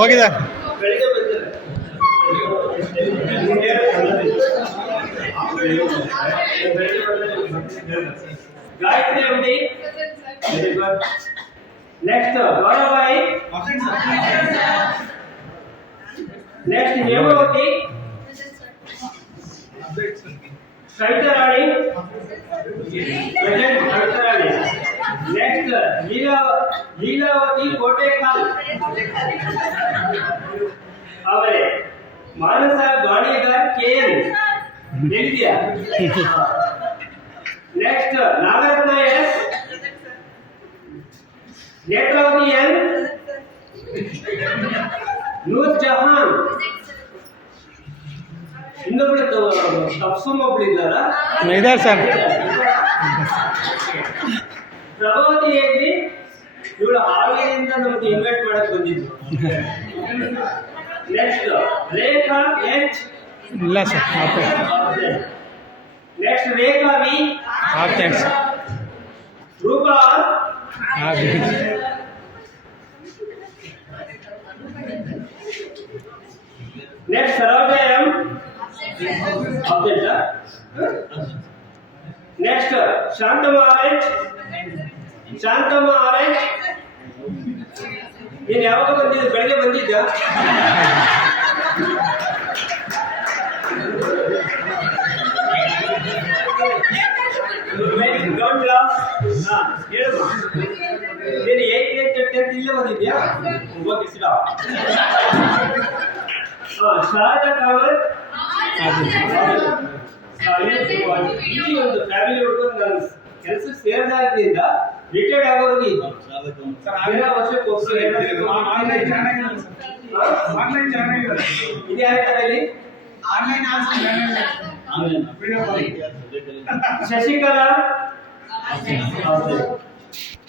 Okay sir ಬೆಳಿಗ್ಗೆ ಬಂದಿಲ್ಲ ಗಾಯತ್ರಿ ಅಂಗಡಿ very good next ಗೌರವಾಯಿ next Hemavathi Savitharani present Savitharani next Leela Leelavathi Kotekal ಅವರೇ ಮಾನಸ ಗಾಣಿಗಾರ್ K N ಎಲ್ಲಿದ್ಯಾ next Nagaratna S Netravathi N Noor Jahan ಇನ್ನೊಬ್ಳು Tabassum ಒಬ್ಳು ಇದ್ದಾರ ಇದ್ದಾರೆ ಸರ್ ಪ್ರಭಾವತಿ ಹೇಳಿ ಇವಳು ಹಾವೇರಿಯಿಂದ ನಮ್ಗೆ ಇನ್ವೈಟ್ ಮಾಡಕ್ ಬಂದಿದ್ದು ನೆಕ್ಸ್ಟ್ ರೇಖಾ ಎಚ್ ಇಲ್ಲ sir okay next Rekha V ಹಾಂ ಥ್ಯಾಂಕ್ಸ್ ರೂಪಾ ಹಾಂ next Saroja M Abdul next Shanthamma orange Shanthamma ಅವರೇ? ನೀನು ಯಾವಾಗ ಬಂದಿದ್ದ? ಬೆಳಗ್ಗೆ ಬಂದಿದ್ದ? ಹಾ, ಹೇಳು. ನೀನು ಏಟ್ ಏಟ್ ಅಂತ ಇಲ್ಲೇ ಬಂದಿದ್ಯಾ? ಓಕೆ ಸಿಡಾ. ಶಾರದಾ ಕಾಮತ್ ಒಂದು ಫ್ಯಾಮಿಲಿ ಹುಡುಗ ನಾನು ಕೆಲಸಕ್ಕೆ ಸೇರಿದಾಗಿನಿಂದ రిటైర్డ్ అవ్వరికి వచ్చే కోర్సు ఆన్లైన్ ఆన్లైన్ ఇది అదే ఆన్లైన్ ఆన్లైన్ శశికళ?